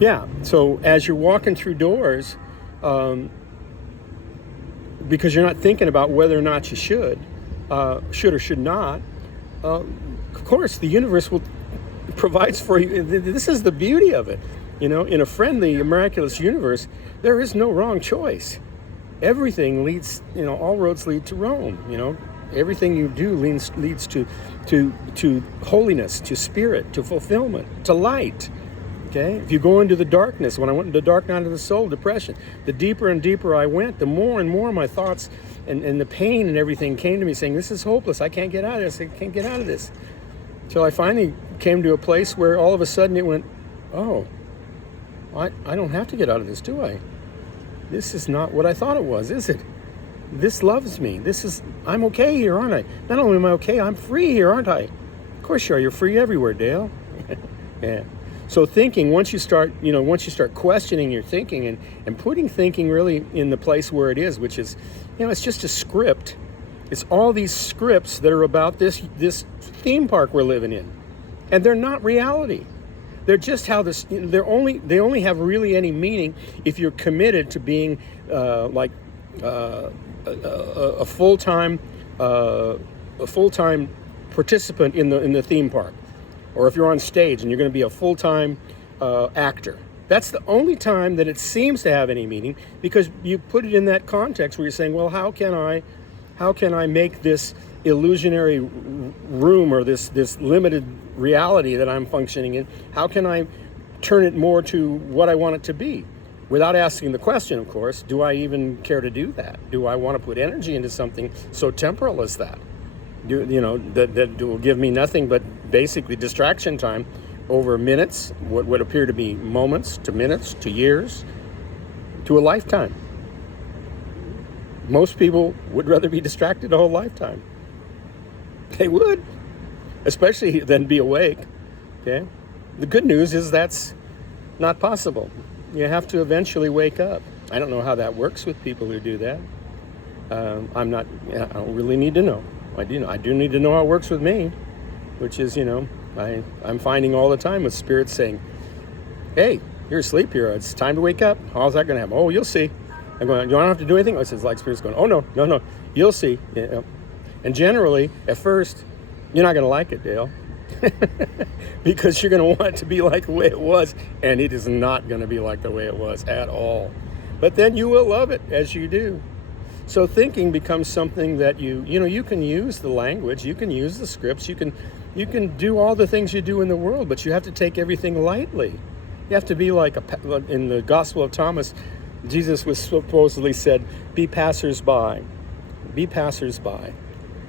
Yeah. So as you're walking through doors, um, because you're not thinking about whether or not you should or should not, uh, of course, the universe will provides for you. This is the beauty of it. In a friendly, miraculous universe, there is no wrong choice. Everything leads, all roads lead to Rome. Everything you do leads to holiness, to spirit, to fulfillment, to light. Okay? If you go into the darkness, when I went into the dark night of the soul, depression, the deeper and deeper I went, the more and more my thoughts and the pain and everything came to me saying, this is hopeless. I can't get out of this. I can't get out of this. Till I finally came to a place where all of a sudden it went, oh, I don't have to get out of this, do I? This is not what I thought it was, is it? This loves me. I'm okay here, aren't I? Not only am I okay, I'm free here, aren't I? Of course you are. You're free everywhere, Dale. Yeah. So thinking, once you start questioning your thinking and putting thinking really in the place where it is, which is, it's just a script. It's all these scripts that are about this theme park we're living in. And they're not reality. They're just how this, they only have really any meaning if you're committed to being a full-time participant in the theme park. Or if you're on stage and you're going to be a full-time actor. That's the only time that it seems to have any meaning, because you put it in that context where you're saying, well, how can I make this illusionary room or this limited reality that I'm functioning in, how can I turn it more to what I want it to be? Without asking the question, of course, do I even care to do that? Do I want to put energy into something so temporal as that? That will give me nothing but basically distraction time over minutes, what would appear to be moments, to minutes, to years, to a lifetime. Most people would rather be distracted a whole lifetime. They would, especially than be awake. Okay? The good news is that's not possible. You have to eventually wake up. I don't know how that works with people who do that. I don't really need to know. I do need to know how it works with me, which is, I'm finding all the time with spirits saying, hey, you're asleep here. It's time to wake up. How's that going to happen? Oh, you'll see. I'm going, you don't have to do anything. I says, like spirits going, oh, no, you'll see. And generally, at first, you're not going to like it, Dale. Because you're going to want it to be like the way it was, and it is not going to be like the way it was at all. But then you will love it as you do. So thinking becomes something that you can use the language, you can use the scripts, you can do all the things you do in the world, but you have to take everything lightly. You have to be like in the Gospel of Thomas, Jesus was supposedly said, be passers-by. Be passers-by.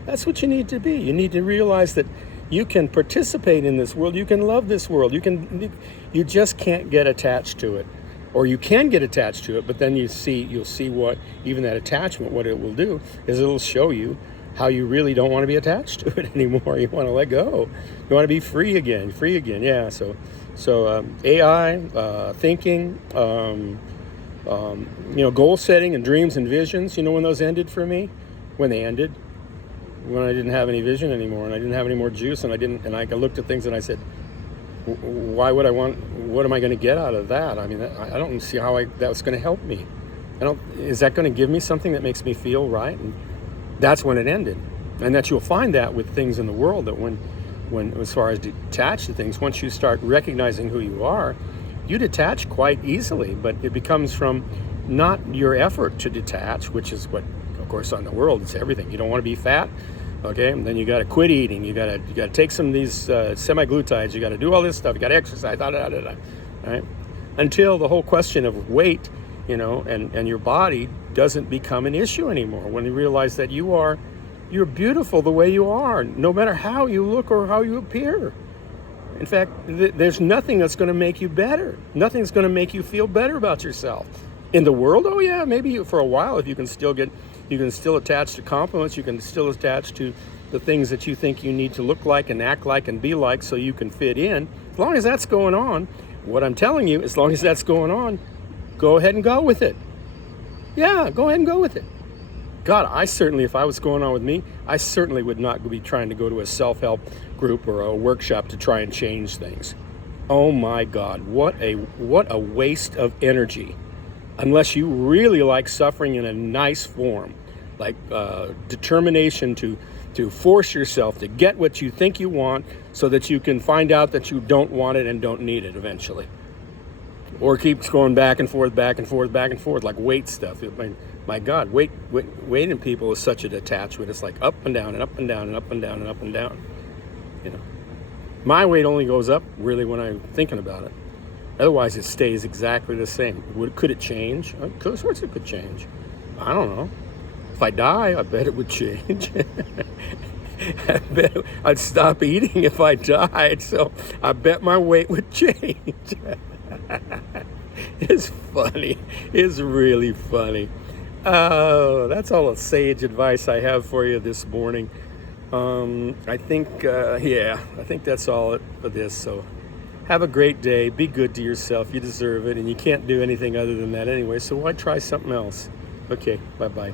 That's what you need to be. You need to realize that you can participate in this world. You can love this world. You just can't get attached to it. Or you can get attached to it, but then you'll see what even that attachment, what it will do is it'll show you how you really don't want to be attached to it anymore. You want to let go. You want to be free again. Yeah. So AI, thinking, goal setting and dreams and visions. When those ended for me? When they ended, when I didn't have any vision anymore, and I didn't have any more juice, and I looked at things and I said, why would I what am I going to get out of that? I mean, I don't see how that's going to help me. Is that going to give me something that makes me feel right? And that's when it ended. And that you'll find that with things in the world, that when as far as detached to things, once you start recognizing who you are, you detach quite easily, but it becomes from not your effort to detach, which is what, of course, on the world, it's everything. You don't want to be fat. Okay, and then you got to quit eating. You got to take some of these semi-glutides. You got to do all this stuff. You got to exercise. Right? Until the whole question of weight, and your body doesn't become an issue anymore. When you realize that you're beautiful the way you are, no matter how you look or how you appear. In fact, there's nothing that's going to make you better. Nothing's going to make you feel better about yourself. In the world, oh yeah, maybe for a while, if you can still attach to compliments, you can still attach to the things that you think you need to look like and act like and be like so you can fit in. As long as that's going on, what I'm telling you, as long as that's going on, go ahead and go with it. Yeah, go ahead and go with it. God, if I was going on with me, I certainly would not be trying to go to a self-help group or a workshop to try and change things. Oh my God, what a waste of energy. Unless you really like suffering in a nice form, like determination to force yourself to get what you think you want, so that you can find out that you don't want it and don't need it eventually, or keeps going back and forth, back and forth, back and forth, like weight stuff. My God, weight in people is such a detachment. It's like up and down and up and down and up and down and up and down. You know, my weight only goes up really when I'm thinking about it. Otherwise, it stays exactly the same. Could it change? Of course it could change. I don't know. If I die, I bet it would change. I bet I'd stop eating if I died, so I bet my weight would change. It's funny. It's really funny. Oh, that's all the sage advice I have for you this morning. I think that's all for this. So have a great day. Be good to yourself. You deserve it, and you can't do anything other than that anyway. So why try something else? Okay, bye-bye.